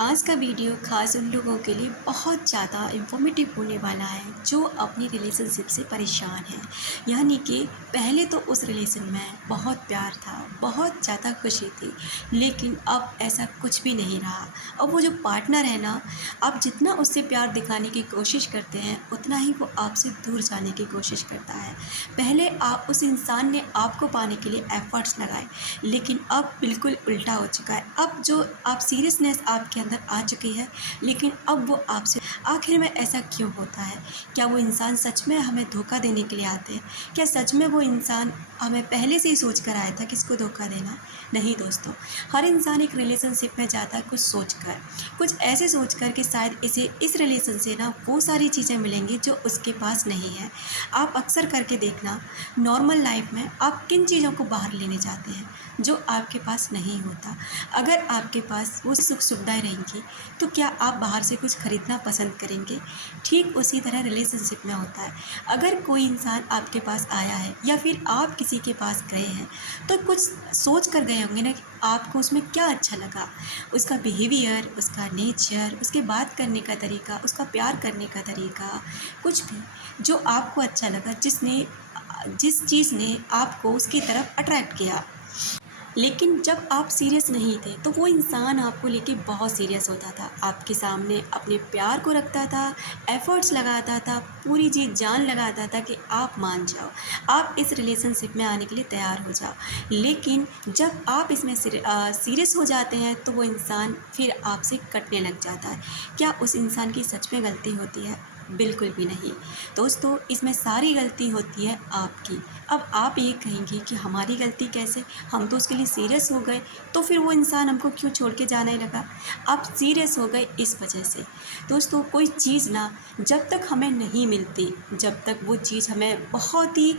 आज का वीडियो खास उन लोगों के लिए बहुत ज़्यादा इन्फॉर्मेटिव होने वाला है जो अपनी रिलेशनशिप से परेशान हैं। यानी कि पहले तो उस रिलेशन में बहुत प्यार था, बहुत ज़्यादा खुशी थी, लेकिन अब ऐसा कुछ भी नहीं रहा। अब वो जो पार्टनर है ना, आप जितना उससे प्यार दिखाने की कोशिश करते हैं उतना ही वो आपसे दूर जाने की कोशिश करता है। पहले आप उस इंसान ने आपको पाने के लिए एफ़र्ट्स लगाए, लेकिन अब बिल्कुल उल्टा हो चुका है। अब जो आप सीरियसनेस आपके अंदर आ चुकी है, लेकिन अब वो आपसे आखिर में ऐसा क्यों होता है? क्या वो इंसान सच में हमें धोखा देने के लिए आते हैं? क्या सच में वो इंसान हमें पहले से ही सोच कर आया था कि इसको धोखा देना? नहीं दोस्तों, हर इंसान एक रिलेशनशिप में जाता है कुछ सोचकर, कुछ ऐसे सोचकर कि शायद इसे इस रिलेशन से ना वो सारी चीज़ें मिलेंगी जो उसके पास नहीं है। आप अक्सर करके देखना, नॉर्मल लाइफ में आप किन चीज़ों को बाहर लेने जाते हैं जो आपके पास नहीं होता। अगर आपके पास वो सुख सुविधाएं रहेंगी तो क्या आप बाहर से कुछ खरीदना पसंद करेंगे? ठीक उसी तरह रिलेशनशिप में होता है। अगर कोई इंसान आपके पास आया है या फिर आप किसी के पास गए हैं तो कुछ सोच कर गए होंगे ना कि आपको उसमें क्या अच्छा लगा। उसका बिहेवियर, उसका नेचर, उसके बात करने का तरीका, उसका प्यार करने का तरीका, कुछ भी जो आपको अच्छा लगा, जिस चीज़ ने आपको उसकी तरफ अट्रैक्ट किया। लेकिन जब आप सीरियस नहीं थे तो वो इंसान आपको लेके बहुत सीरियस होता था, आपके सामने अपने प्यार को रखता था, एफ़र्ट्स लगाता था, पूरी जी जान लगाता था कि आप मान जाओ, आप इस रिलेशनशिप में आने के लिए तैयार हो जाओ। लेकिन जब आप इसमें सीरियस हो जाते हैं तो वो इंसान फिर आपसे कटने लग जाता है। क्या उस इंसान की सच में गलती होती है? बिल्कुल भी नहीं। दोस्तों, इसमें सारी गलती होती है आपकी। अब आप ये कहेंगे कि हमारी गलती कैसे? हम तो उसके लिए सीरियस हो गए, तो फिर वो इंसान हमको क्यों छोड़ के जाने लगा? आप सीरियस हो गए इस वजह से। दोस्तों, कोई चीज़ ना जब तक हमें नहीं मिलती, जब तक वो चीज़ हमें बहुत ही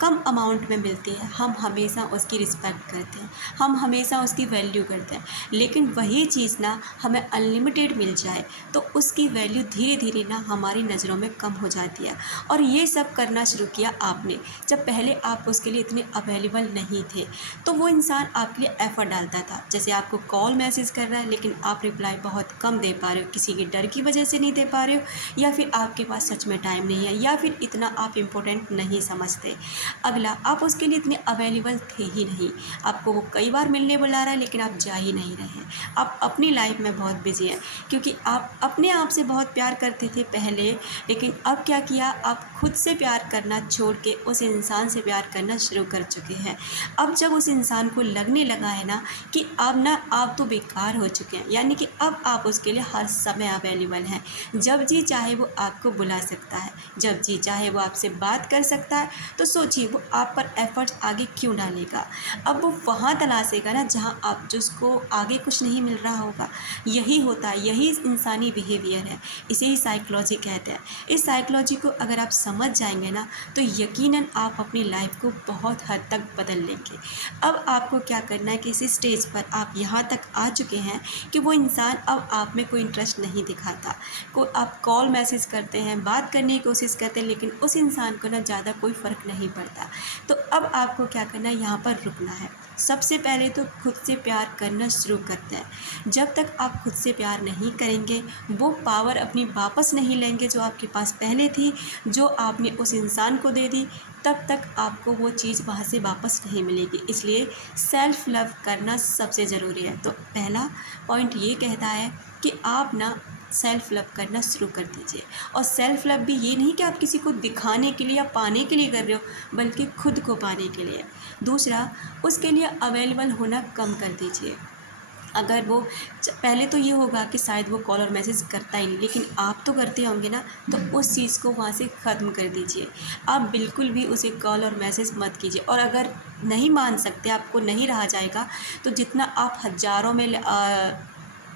कम अमाउंट में मिलती है, हम हमेशा उसकी रिस्पेक्ट करते हैं, हम हमेशा उसकी वैल्यू करते हैं। लेकिन वही चीज़ ना हमें अनलिमिटेड मिल जाए तो उसकी वैल्यू धीरे धीरे ना हमारी नज़रों में कम हो जाती है। और ये सब करना शुरू किया आपने जब पहले आप उसके लिए इतने अवेलेबल नहीं थे। तो वो इंसान आपके लिए एफ़र्ट डालता था, जैसे आपको कॉल मैसेज कर रहा है लेकिन आप रिप्लाई बहुत कम दे पा रहे हो, किसी के डर की वजह से नहीं दे पा रहे हो, या फिर आपके पास सच में टाइम नहीं है, या फिर इतना आप इम्पोर्टेंट नहीं समझते। अगला, आप उसके लिए इतने अवेलेबल थे ही नहीं। आपको वो कई बार मिलने बुला रहा है लेकिन आप जा ही नहीं रहे हैं। आप अपनी लाइफ में बहुत बिजी हैं, क्योंकि आप अपने आप से बहुत प्यार करते थे पहले, लेकिन अब क्या किया, आप खुद से प्यार करना छोड़ के उस इंसान से प्यार करना शुरू कर चुके हैं। अब जब उस इंसान को लगने लगा है ना कि अब ना आप तो बेकार हो चुके हैं, यानी कि अब आप उसके लिए हर समय अवेलेबल हैं, जब जी चाहे वो आपको बुला सकता है, जब जी चाहे वो आपसे बात कर सकता है, तो सोचिए वो आप पर एफ़र्ट्स आगे क्यों डालेगा। अब वो वहाँ तलाशेगा ना जहाँ आप जिसको आगे कुछ नहीं मिल रहा होगा। यही होता है, यही इंसानी बिहेवियर है, इसे ही साइकोलॉजी कहते हैं। इस साइकोलॉजी को अगर आप समझ जाएंगे ना तो यकीनन आप अपनी लाइफ को बहुत हद तक बदल लेंगे। अब आपको क्या करना है कि इसी स्टेज पर आप यहाँ तक आ चुके हैं कि वो इंसान अब आप में कोई इंटरेस्ट नहीं दिखाता। आप कॉल मैसेज करते हैं, बात करने की कोशिश करते हैं, लेकिन उस इंसान को ना ज़्यादा कोई फ़र्क नहीं पड़ता। तो अब आपको क्या करना है, यहाँ पर रुकना है। सबसे पहले तो खुद से प्यार करना शुरू करते हैं। जब तक आप खुद से प्यार नहीं करेंगे, वो पावर अपनी वापस नहीं लेंगे जो आपके पास पहले थी, जो आपने उस इंसान को दे दी, तब तक आपको वो चीज़ वहाँ से वापस नहीं मिलेगी। इसलिए सेल्फ़ लव करना सबसे ज़रूरी है। तो पहला पॉइंट ये कहता है कि आप ना सेल्फ़ लव करना शुरू कर दीजिए। और सेल्फ़ लव भी ये नहीं कि आप किसी को दिखाने के लिए या पाने के लिए कर रहे हो, बल्कि खुद को पाने के लिए। दूसरा, उसके लिए अवेलेबल होना कम कर दीजिए। अगर वो पहले तो ये होगा कि शायद वो कॉल और मैसेज करता ही नहीं, लेकिन आप तो करते होंगे ना, तो उस चीज़ को वहाँ से ख़त्म कर दीजिए। आप बिल्कुल भी उसे कॉल और मैसेज मत कीजिए। और अगर नहीं मान सकते, आपको नहीं रहा जाएगा, तो जितना आप हज़ारों में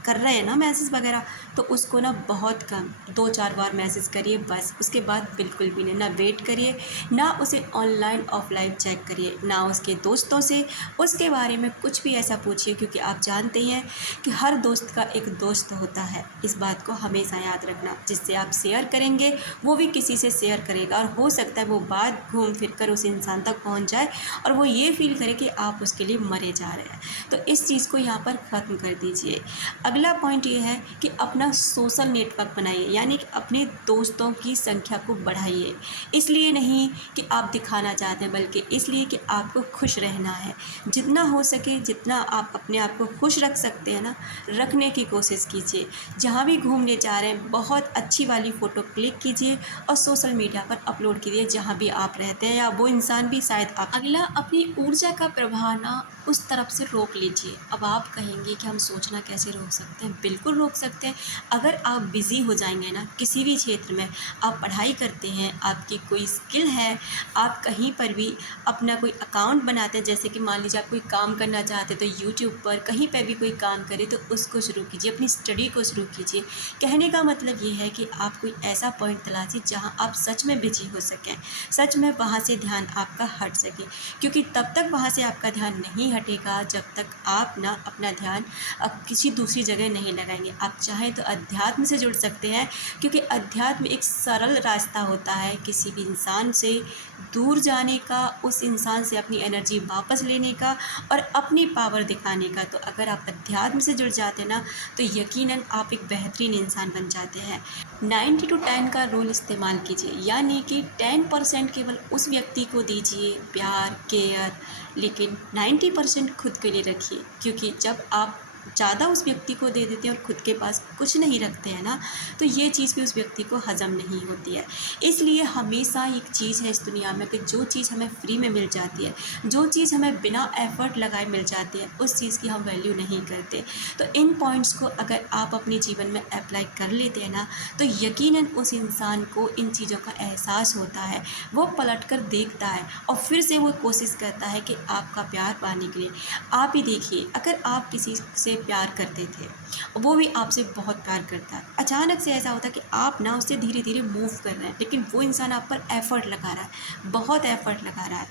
कर रहे हैं ना मैसेज वगैरह, तो उसको ना बहुत कम 2-4 बार मैसेज करिए बस। उसके बाद बिल्कुल भी नहीं, ना वेट करिए, ना उसे ऑनलाइन ऑफलाइन चेक करिए, ना उसके दोस्तों से उसके बारे में कुछ भी ऐसा पूछिए, क्योंकि आप जानते हैं कि हर दोस्त का एक दोस्त होता है। इस बात को हमेशा याद रखना, जिससे आप शेयर करेंगे वो भी किसी से शेयर करेगा, और हो सकता है वो बात घूम फिर कर उस इंसान तक पहुंच जाए और वो ये फील करे कि आप उसके लिए मरे जा रहे हैं। तो इस चीज़ को यहाँ पर ख़त्म कर दीजिए। अगला पॉइंट ये है कि अपना सोशल नेटवर्क बनाइए, यानी कि अपने दोस्तों की संख्या को बढ़ाइए। इसलिए नहीं कि आप दिखाना चाहते हैं, बल्कि इसलिए कि आपको खुश रहना है। जितना हो सके, जितना आप अपने आप को खुश रख सकते हैं ना, रखने की कोशिश कीजिए। जहाँ भी घूमने जा रहे हैं, बहुत अच्छी वाली फ़ोटो क्लिक कीजिए और सोशल मीडिया पर अपलोड कीजिए, जहाँ भी आप रहते हैं या वो इंसान भी शायद आप। अगला, अपनी ऊर्जा का प्रवाह ना उस तरफ से रोक लीजिए। अब आप कहेंगे कि हम सोचना कैसे रोक सकते हैं? बिल्कुल रोक सकते हैं। अगर आप बिज़ी हो जाएंगे ना किसी भी क्षेत्र में, आप पढ़ाई करते हैं, आपकी कोई स्किल है, आप कहीं पर भी अपना कोई अकाउंट बनाते हैं, जैसे कि मान लीजिए आप कोई काम करना चाहते हैं तो यूट्यूब पर कहीं पर भी कोई काम करें तो उसको शुरू कीजिए, अपनी स्टडी को शुरू कीजिए। कहने का मतलब ये है कि आप कोई ऐसा पॉइंट तलाशिए जहाँ आप सच में बिजी हो सकें, सच में वहाँ से ध्यान आपका हट सके, क्योंकि तब तक वहाँ से आपका ध्यान नहीं हटेगा जब तक आप ना अपना ध्यान किसी दूसरी जगह नहीं लगाएंगे। आप चाहें तो अध्यात्म से जुड़ सकते हैं, क्योंकि अध्यात्म एक सरल रास्ता होता है किसी भी इंसान से दूर जाने का, उस इंसान से अपनी एनर्जी वापस लेने का और अपनी पावर दिखाने का। तो अगर आप अध्यात्म से जुड़ जाते हैं ना, तो यकीनन आप एक बेहतरीन इंसान बन जाते हैं। 90 to 10 का रूल इस्तेमाल कीजिए, यानी कि 10% केवल उस व्यक्ति को दीजिए प्यार, केयर, लेकिन 90% खुद के लिए रखिए। क्योंकि जब आप ज़्यादा उस व्यक्ति को दे देते हैं और खुद के पास कुछ नहीं रखते हैं ना, तो ये चीज़ भी उस व्यक्ति को हज़म नहीं होती है। इसलिए हमेशा एक चीज़ है इस दुनिया में कि जो चीज़ हमें फ्री में मिल जाती है, जो चीज़ हमें बिना एफ़र्ट लगाए मिल जाती है, उस चीज़ की हम वैल्यू नहीं करते। तो इन पॉइंट्स को अगर आप अपने जीवन में अप्लाई कर लेते हैं ना, तो यकीनन उस इंसान को इन चीज़ों का एहसास होता है। वो पलट कर देखता है और फिर से वो कोशिश करता है कि आपका प्यार पाने के लिए। आप ही देखिए, अगर आप किसी से प्यार करते थे, वो भी आपसे बहुत प्यार करता है, अचानक से ऐसा होता है कि आप ना उससे धीरे धीरे मूव कर रहे हैं, लेकिन वो इंसान आप पर एफ़र्ट लगा रहा है, बहुत एफ़र्ट लगा रहा है,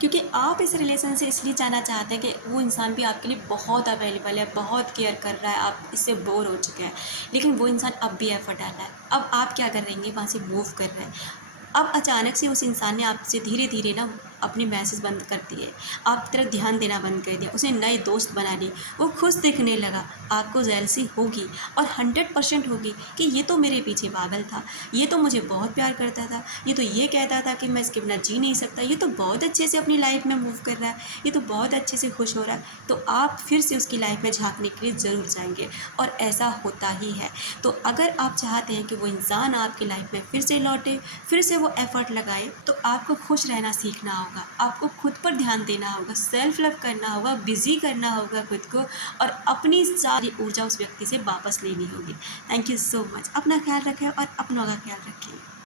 क्योंकि आप इस रिलेशन से इसलिए जाना चाहते हैं कि वो इंसान भी आपके लिए बहुत अवेलेबल है, बहुत केयर कर रहा है, आप इससे बोर हो चुके हैं, लेकिन वो इंसान अब भी एफ़र्ट डाल रहा है। अब आप क्या करेंगे? वहाँ से मूव कर रहे हैं। अब अचानक से उस इंसान ने आपसे धीरे धीरे ना अपने मैसेज बंद कर दिए, आप तरफ ध्यान देना बंद कर दिया, उसने नए दोस्त बना लिए, वो खुश दिखने लगा। आपको जेलसी होगी और 100% होगी कि ये तो मेरे पीछे पागल था, ये तो मुझे बहुत प्यार करता था, ये तो ये कहता था कि मैं इसके बिना जी नहीं सकता, ये तो बहुत अच्छे से अपनी लाइफ में मूव कर रहा है, ये तो बहुत अच्छे से खुश हो रहा है। तो आप फिर से उसकी लाइफ में झांकने के लिए ज़रूर जाएंगे और ऐसा होता ही है। तो अगर आप चाहते हैं कि वो इंसान आपकी लाइफ में फिर से लौटे, फिर से वो एफ़र्ट लगाए, तो आपको खुश रहना सीखना होगा, आपको खुद पर ध्यान देना होगा, सेल्फ लव करना होगा, बिज़ी करना होगा खुद को और अपनी सारी ऊर्जा उस व्यक्ति से वापस लेनी होगी। Thank you so much. अपना ख्याल रखें और अपनों का ख्याल रखें।